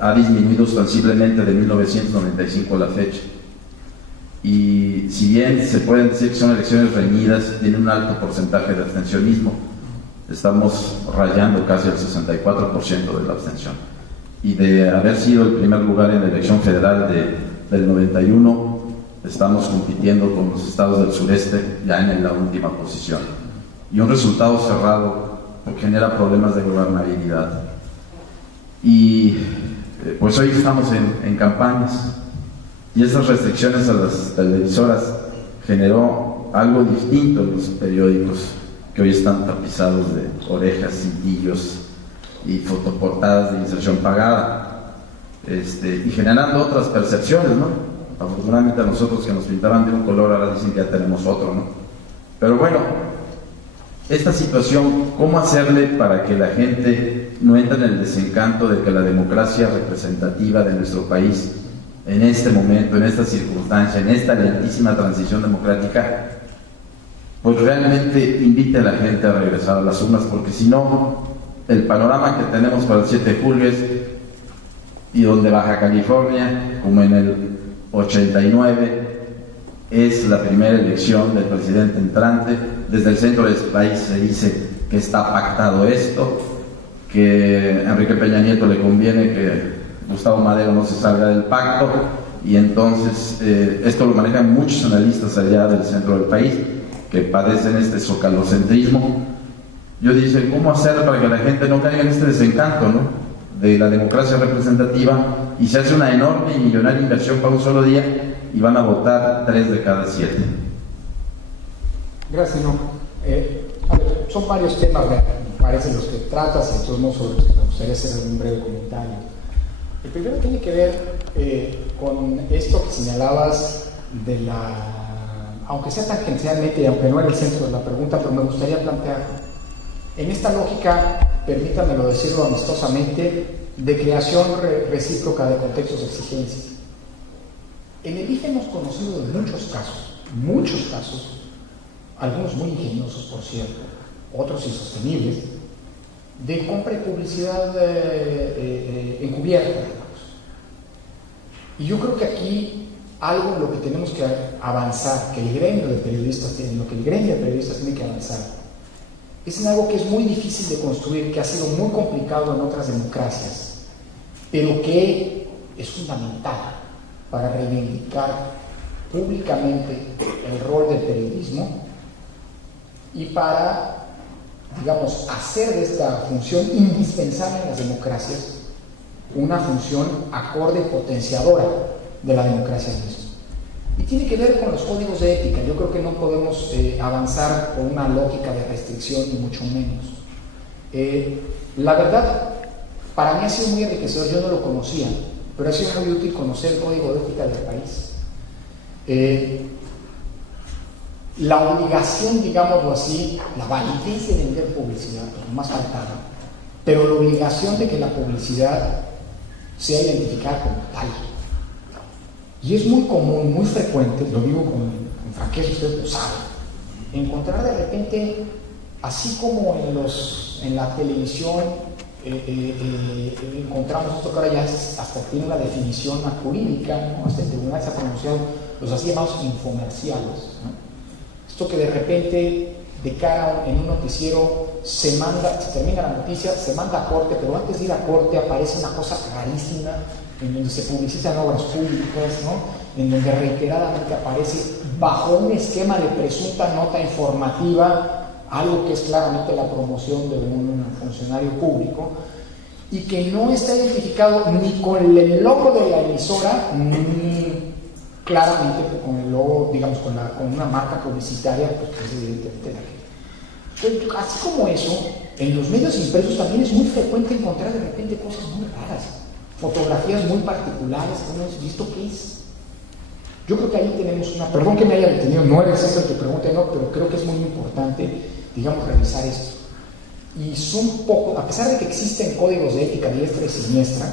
ha disminuido sensiblemente de 1995 a la fecha. Y si bien se pueden decir que son elecciones reñidas, tiene un alto porcentaje de abstencionismo. Estamos rayando casi el 64% de la abstención. Y de haber sido el primer lugar en la elección federal del 91, estamos compitiendo con los estados del sureste ya en la última posición. Y un resultado cerrado genera problemas de gobernabilidad. Y pues hoy estamos en campañas, y esas restricciones a las televisoras generó algo distinto en los periódicos, que hoy están tapizados de orejas, cintillos y fotoportadas de inserción pagada, y generando otras percepciones, ¿no? Afortunadamente a nosotros que nos pintaban de un color ahora dicen que ya tenemos otro, ¿no? Pero bueno, esta situación, ¿cómo hacerle para que la gente no entre en el desencanto de que la democracia representativa de nuestro país, en este momento, en esta circunstancia, en esta lentísima transición democrática, pues realmente invite a la gente a regresar a las urnas? Porque si no, el panorama que tenemos para el 7 de julio es, y donde Baja California, como en el 89, es la primera elección del presidente entrante. Desde el centro del país se dice que está pactado esto, que a Enrique Peña Nieto le conviene que Gustavo Madero no se salga del pacto, y entonces esto lo manejan muchos analistas allá del centro del país que padecen este zocalocentrismo. Yo dije, ¿cómo hacer para que la gente no caiga en este desencanto, ¿no?, de la democracia representativa, y se hace una enorme y millonaria inversión para un solo día y van a votar 3 de cada 7? Gracias, no. A ver, son varios temas, me parecen, los que tratas, y todos modos sobre los que me gustaría hacer un breve comentario. El primero tiene que ver con esto que señalabas de la, aunque sea tangencialmente y aunque no era el centro de la pregunta, pero me gustaría plantearlo. En esta lógica, permítanmelo decirlo amistosamente, de creación recíproca de contextos de exigencias. En el IFE hemos conocido de muchos casos, algunos muy ingeniosos, por cierto, otros insostenibles, de compra y publicidad encubierta, digamos. Y yo creo que aquí algo en lo que tenemos que avanzar, que el gremio de periodistas tiene, lo que el gremio de periodistas tiene que avanzar, es en algo que es muy difícil de construir, que ha sido muy complicado en otras democracias, pero que es fundamental para reivindicar públicamente el rol del periodismo y para, digamos, hacer de esta función indispensable en las democracias una función acorde potenciadora de la democracia misma. Y tiene que ver con los códigos de ética. Yo creo que no podemos avanzar por una lógica de restricción, ni mucho menos. La verdad, para mí ha sido muy enriquecedor, yo no lo conocía, pero ha sido muy útil conocer el código de ética del país. La obligación, digámoslo así, la validez de vender publicidad, pues no más faltaba, pero la obligación de que la publicidad sea identificada como tal. Y es muy común, muy frecuente, lo digo con franqueza, ustedes lo saben, encontrar de repente, así como en la televisión encontramos esto que ahora ya hasta tiene una definición jurídica, ¿no? Hasta el tribunal se ha pronunciado los así llamados infomerciales, ¿no? Esto que de repente, de cara en un noticiero, se termina la noticia, se manda a corte, pero antes de ir a corte aparece una cosa rarísima en donde se publicitan obras públicas, ¿no?, en donde reiteradamente aparece bajo un esquema de presunta nota informativa algo que es claramente la promoción de un funcionario público y que no está identificado ni con el logo de la emisora ni claramente con el logo, digamos, con una marca publicitaria, pues que es evidentemente la que. Entonces, así como eso, en los medios impresos también es muy frecuente encontrar de repente cosas muy raras, fotografías muy particulares que no hemos visto qué es. Yo creo que ahí tenemos una, perdón que me haya detenido, no eres eso el que pregunte, no, pero creo que es muy importante, digamos, revisar esto. Y son pocos, a pesar de que existen códigos de ética diestra y siniestra,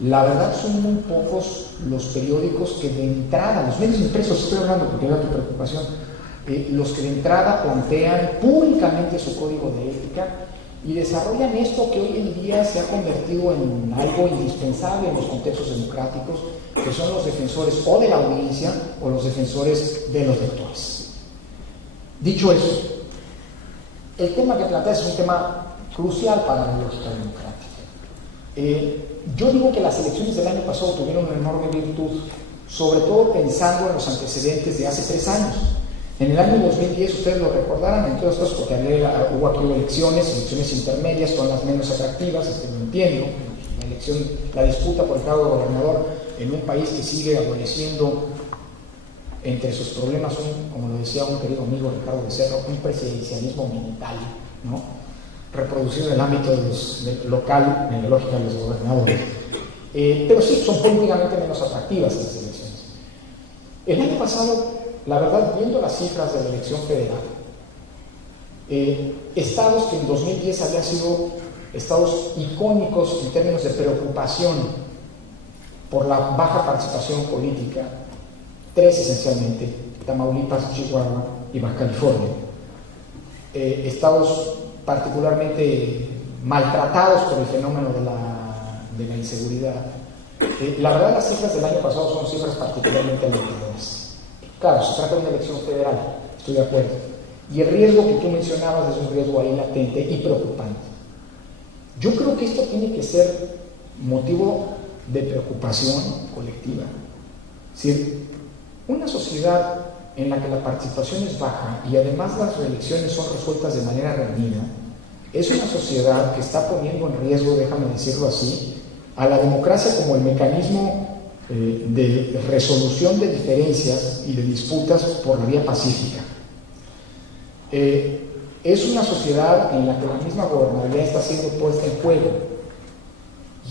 la verdad son muy pocos los periódicos que de entrada, los medios impresos, estoy hablando porque era tu preocupación, los que de entrada plantean públicamente su código de ética y desarrollan esto que hoy en día día se ha convertido en algo indispensable en los contextos democráticos, que son los defensores o de la audiencia o los defensores de los lectores. Dicho eso, el tema que planteas es un tema crucial para la lógica democrática. Yo digo que las elecciones del año pasado tuvieron una enorme virtud, sobre todo pensando en los antecedentes de hace 3 años. En el año 2010, ustedes lo recordarán, entre otras cosas, porque hubo aquí elecciones intermedias, son las menos atractivas, lo entiendo. La disputa por el cargo de gobernador en un país que sigue adoleciendo entre sus problemas, como lo decía un querido amigo Ricardo Becerra, un presidencialismo mental, ¿no? Reproducido en el ámbito local, en la lógica de los gobernadores. Pero sí, son políticamente menos atractivas las elecciones. El año pasado, la verdad, viendo las cifras de la elección federal, estados que en 2010 habían sido estados icónicos en términos de preocupación por la baja participación política, 3 esencialmente: Tamaulipas, Chihuahua y Baja California, estados particularmente maltratados por el fenómeno de la inseguridad. La verdad, las cifras del año pasado son cifras particularmente alentadoras. Claro, se trata de una elección federal, estoy de acuerdo, y el riesgo que tú mencionabas es un riesgo ahí latente y preocupante. Yo creo que esto tiene que ser motivo de preocupación colectiva. Es decir, una sociedad en la que la participación es baja y además las reelecciones son resueltas de manera reñida, es una sociedad que está poniendo en riesgo, déjame decirlo así, a la democracia como el mecanismo de resolución de diferencias y de disputas por la vía pacífica. Es una sociedad en la que la misma gobernabilidad está siendo puesta en juego,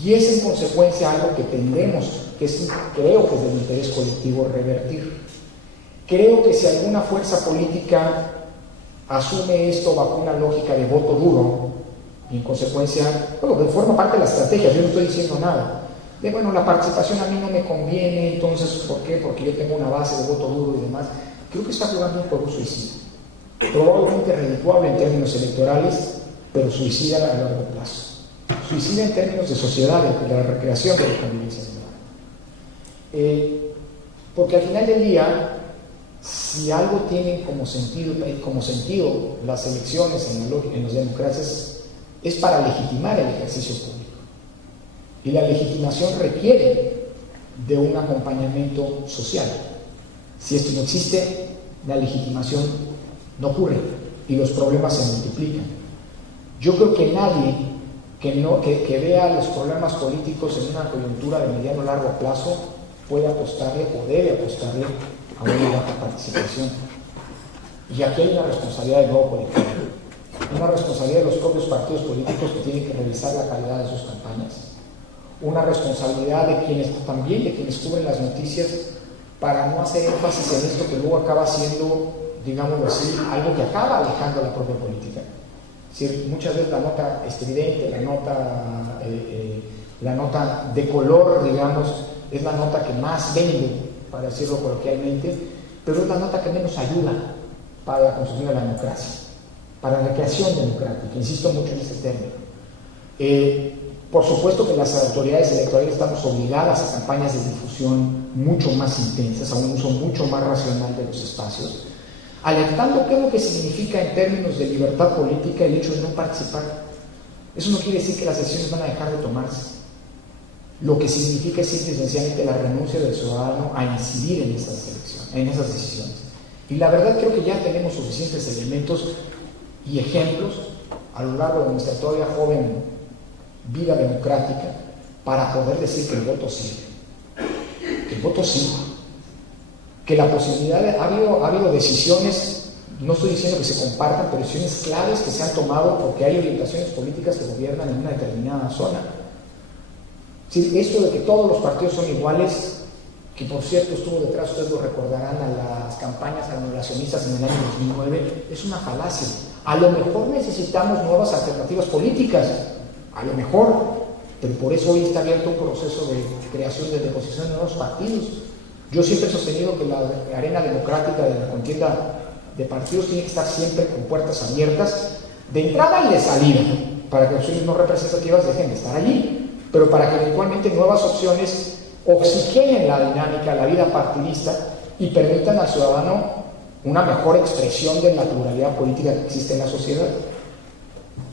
y es en consecuencia algo que tendremos, creo que es del interés colectivo, revertir. Creo que si alguna fuerza política asume esto bajo una lógica de voto duro, y en consecuencia, bueno, forma parte de la estrategia, yo no estoy diciendo nada, de bueno, la participación a mí no me conviene, entonces, ¿por qué? Porque yo tengo una base de voto duro y demás. Creo que está jugando un juego suicida, probablemente redituable en términos electorales, pero suicida a largo plazo. Suicida en términos de sociedad, de la recreación de la convivencia ciudadana. Porque al final del día, si algo tienen como sentido las elecciones en las democracias, es para legitimar el ejercicio público. Y la legitimación requiere de un acompañamiento social. Si esto no existe, la legitimación no ocurre y los problemas se multiplican. Yo creo que nadie que vea los problemas políticos en una coyuntura de mediano o largo plazo puede apostarle o debe apostarle a una baja participación. Y aquí hay una responsabilidad de nuevo colectivo, una responsabilidad de los propios partidos políticos que tienen que revisar la calidad de sus campañas, una responsabilidad de quienes cubren las noticias para no hacer énfasis en esto que luego acaba siendo, digámoslo así, algo que acaba alejando a la propia política. Es decir, muchas veces la nota estridente, la nota de color, digamos, es la nota que más vende, para decirlo coloquialmente, pero es la nota que menos ayuda para la construcción de la democracia, para la creación democrática. Insisto mucho en este término. Por supuesto que las autoridades electorales estamos obligadas a campañas de difusión mucho más intensas, a un uso mucho más racional de los espacios, alertando qué es lo que significa en términos de libertad política el hecho de no participar. Eso no quiere decir que las decisiones van a dejar de tomarse. Lo que significa es esencialmente la renuncia del ciudadano a incidir en esas decisiones. Y la verdad creo que ya tenemos suficientes elementos y ejemplos a lo largo de nuestra todavía joven vida democrática para poder decir que el voto sirve, que el voto sirve, que la posibilidad ha habido decisiones, no estoy diciendo que se compartan, pero decisiones claves que se han tomado porque hay orientaciones políticas que gobiernan en una determinada zona. Sí, esto de que todos los partidos son iguales, que por cierto estuvo detrás, ustedes lo recordarán, a las campañas anulacionistas en el año 2009, es una falacia. A lo mejor necesitamos nuevas alternativas políticas, a lo mejor, pero por eso hoy está abierto un proceso de creación de negociación de nuevos partidos. Yo siempre he sostenido que la arena democrática de la contienda de partidos tiene que estar siempre con puertas abiertas de entrada y de salida. para que opciones no representativas dejen de estar allí, pero para que eventualmente nuevas opciones oxigenen la dinámica, la vida partidista y permitan al ciudadano una mejor expresión de la pluralidad política que existe en la sociedad.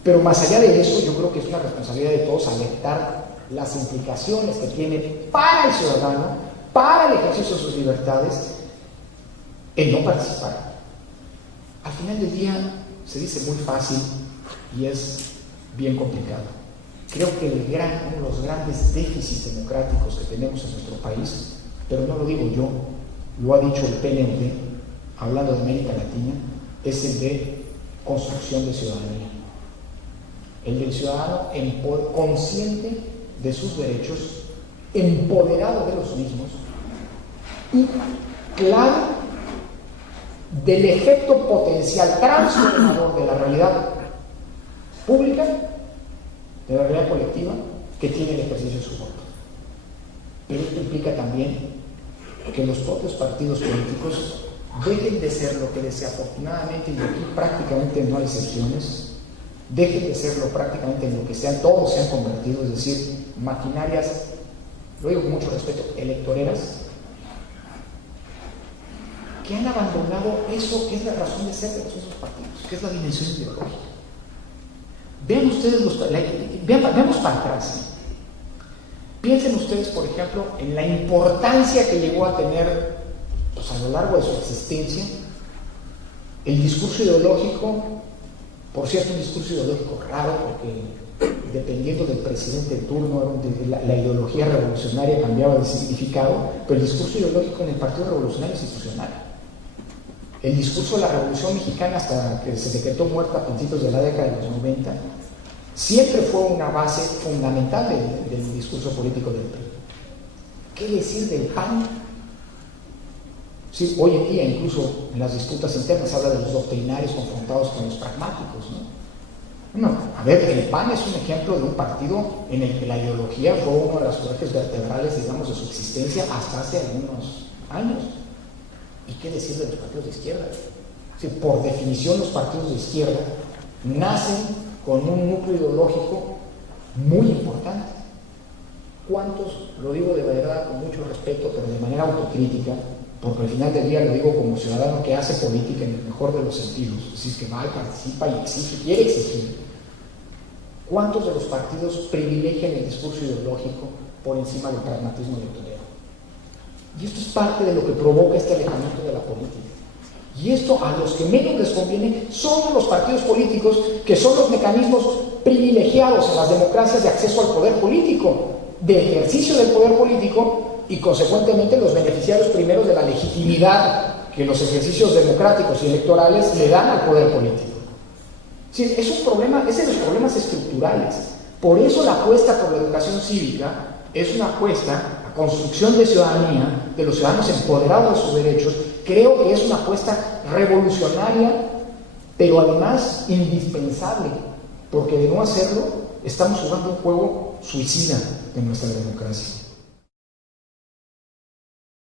Pero más allá de eso, yo creo que es una responsabilidad de todos alertar las implicaciones que tiene para el ciudadano, para el ejercicio de sus libertades, el no participar. Al final del día se dice muy fácil y es bien complicado. Creo que uno de los grandes déficits democráticos que tenemos en nuestro país, pero no lo digo yo, lo ha dicho el PNUD, hablando de América Latina, es el de construcción de ciudadanía. El del ciudadano consciente de sus derechos, empoderado de los mismos y claro del efecto potencial transformador de la realidad pública, de la realidad colectiva que tiene el ejercicio de su voto. Pero esto implica también que los propios partidos políticos dejen de ser lo que desafortunadamente, y aquí prácticamente no hay excepciones, dejen de serlo prácticamente en lo que sean, todos se han convertido, es decir, maquinarias, lo digo con mucho respeto, electoreras, que han abandonado eso que es la razón de ser de esos partidos, que es la dimensión ideológica. Vean ustedes, veamos para atrás. Piensen ustedes, por ejemplo, en la importancia que llegó a tener, pues, a lo largo de su existencia, el discurso ideológico. Por cierto, un discurso ideológico raro, porque dependiendo del presidente de turno, la ideología revolucionaria cambiaba de significado, pero el discurso ideológico en el Partido Revolucionario es institucional. El discurso de la Revolución Mexicana, hasta que se decretó muerta a principios de la década de los 90, siempre fue una base fundamental del discurso político del PRI. ¿Qué decir del PAN? Sí, hoy en día, incluso en las disputas internas, se habla de los doctrinarios confrontados con los pragmáticos, ¿no? Bueno, a ver, el PAN es un ejemplo de un partido en el que la ideología fue uno de los ejes vertebrales, digamos, de su existencia hasta hace algunos años. ¿Y qué decir de los partidos de izquierda? Sí, por definición, los partidos de izquierda nacen con un núcleo ideológico muy importante. ¿Cuántos, lo digo de verdad con mucho respeto, pero de manera autocrítica, porque al final del día lo digo como ciudadano que hace política en el mejor de los sentidos, es decir, que va y participa y exige, quiere exigir? ¿Cuántos de los partidos privilegian el discurso ideológico por encima del pragmatismo electoral? Y esto es parte de lo que provoca este alejamiento de la política. Y esto a los que menos les conviene son los partidos políticos, que son los mecanismos privilegiados en las democracias de acceso al poder político, de ejercicio del poder político, y consecuentemente los beneficiarios primeros de la legitimidad que los ejercicios democráticos y electorales le dan al poder político. Sí, es un problema, es de los problemas estructurales. Por eso la apuesta por la educación cívica es una apuesta a construcción de ciudadanía, de los ciudadanos empoderados de sus derechos. Creo que es una apuesta revolucionaria, pero además indispensable, porque de no hacerlo estamos jugando un juego suicida de nuestra democracia.